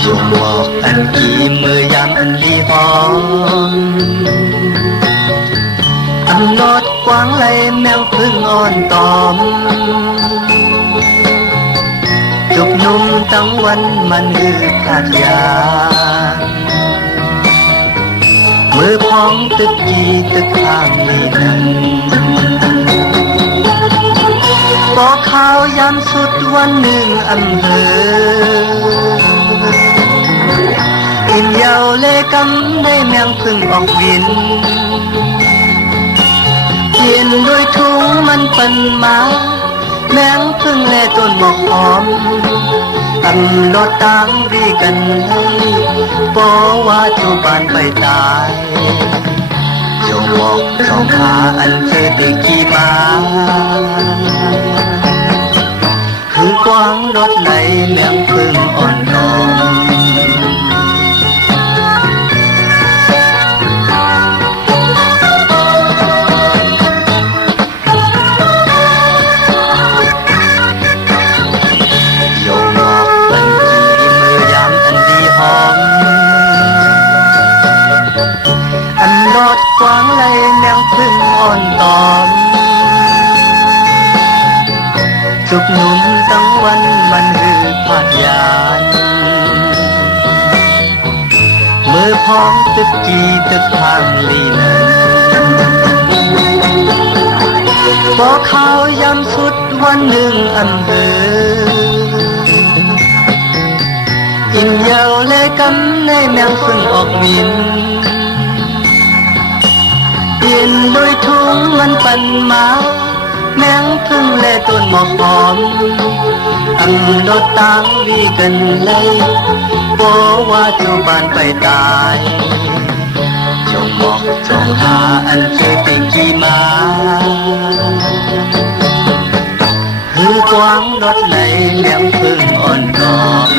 ช่วงบอกอันกี่มือยามอันลีหอมอันนอดกว้างไหลแมวพึ่งอ่อนตอมจุกนุ่มตั้งวันมันคือขาดยามือพองตึกจีตึกข้างนี้นั้นบอกข่าวยามสุดวันหนึ่งอำเภออิ่มเยาเลกำได้แมงพึ่งออกบินเขียนด้วยถุงมันปันมาแมงพึ่งแลต้นหมอกหอมอันรถตามรีกันให้ปอว่าเจ้าบ้านไปตายเจ้าบอกสองขาอันเคยได้ขี่มาคือกว้างรถไหลแมงพึ่งอ่อนนอมอันรอดกว้างไหลแมงพึ่งอ่อนตอมจุกหนุ่มตั้งวันมันหือผาดยานมือพองตึกจีตึกทางลีนั้นบอกข่าวยำสุดวันหนึ่งอำเภออิ่มเยาเลยกำในแมงพึ่งออกบินเปลี่ยนโดยถุงมันปันมาแมงพึ่งและต้นหมอกหอมอันรถต่างวีกันเลยบอกว่าเจ้าบ้านไปตายเจ้าบอกเจ้าหาอันเคยเป็นกี่มาคือกว้างรถไหลแมงพึ่งอ่อนดอม